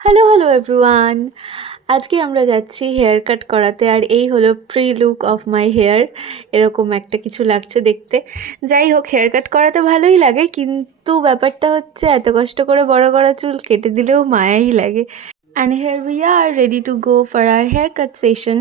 Hello hello everyone. আজকে আমরা যাচ্ছি হেয়ার কাট করাতে, আর এই হলো pre look of my hair. এরকম একটা কিছু লাগছে দেখতে। যাই হোক, হেয়ার কাট করাতে ভালোই লাগে, কিন্তু ব্যাপারটা হচ্ছে এত কষ্ট করে বড় করা চুল কেটে দিলেও মায়াই লাগে। And here we are ready to go for our haircut session.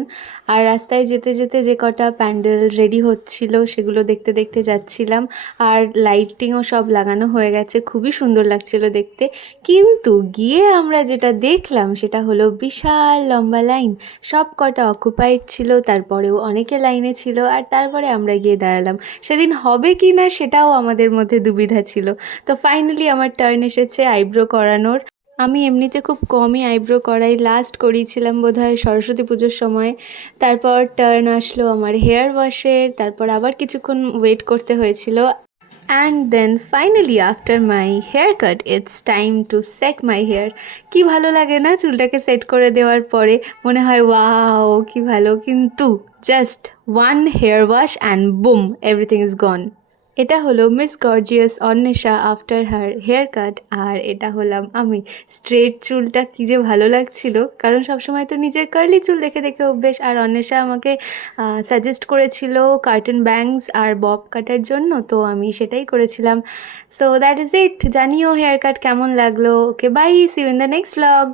আর রাস্তায় যেতে যেতে যে কটা প্যান্ডেল রেডি হচ্ছিল সেগুলো দেখতে দেখতে যাচ্ছিলাম। আর লাইটিংও সব লাগানো হয়ে গেছে, খুবই সুন্দর লাগছিল দেখতে। কিন্তু গিয়ে আমরা যেটা দেখলাম সেটা হলো বিশাল লম্বা লাইন। সব কটা অকুপাইড ছিল, তারপরেও অনেকে লাইনে ছিল, আর তারপরে আমরা গিয়ে দাঁড়ালাম। সেদিন হবে কি না সেটাও আমাদের মধ্যে দুবিধা ছিল। তো ফাইনালি আমার টার্ন এসেছে আইব্রো করানোর। আমি এমনিতে খুব কমই আইব্রো করাই, লাস্ট করিয়েছিলাম বোধহয় সরস্বতী পুজোর সময়। তারপর টার্ন আসলো আমার হেয়ার ওয়াশের, তারপর আবার কিছুক্ষণ ওয়েট করতে হয়েছিল। And then finally after my haircut it's time to set my hair. কী ভালো লাগে না চুলটাকে সেট করে দেওয়ার পরে? মনে হয় ওয়াও কী ভালো, কিন্তু just one hair wash and boom, everything is gone. এটা হলো miss gorgeous Anwesha after her haircut, আর এটা হলাম আমি। স্ট্রেট চুলটা কী যে ভালো লাগছিল, কারণ সবসময় তো নিজের কার্লি চুল দেখে দেখে অভ্যেস। আর অন্বেষা আমাকে সাজেস্ট করেছিল কার্টন ব্যাংস আর বব কাটার জন্য, তো আমি সেটাই করেছিলাম। So that is it. জানিও হেয়ার কাট কেমন লাগলো। Okay, bye, see you in the next blog.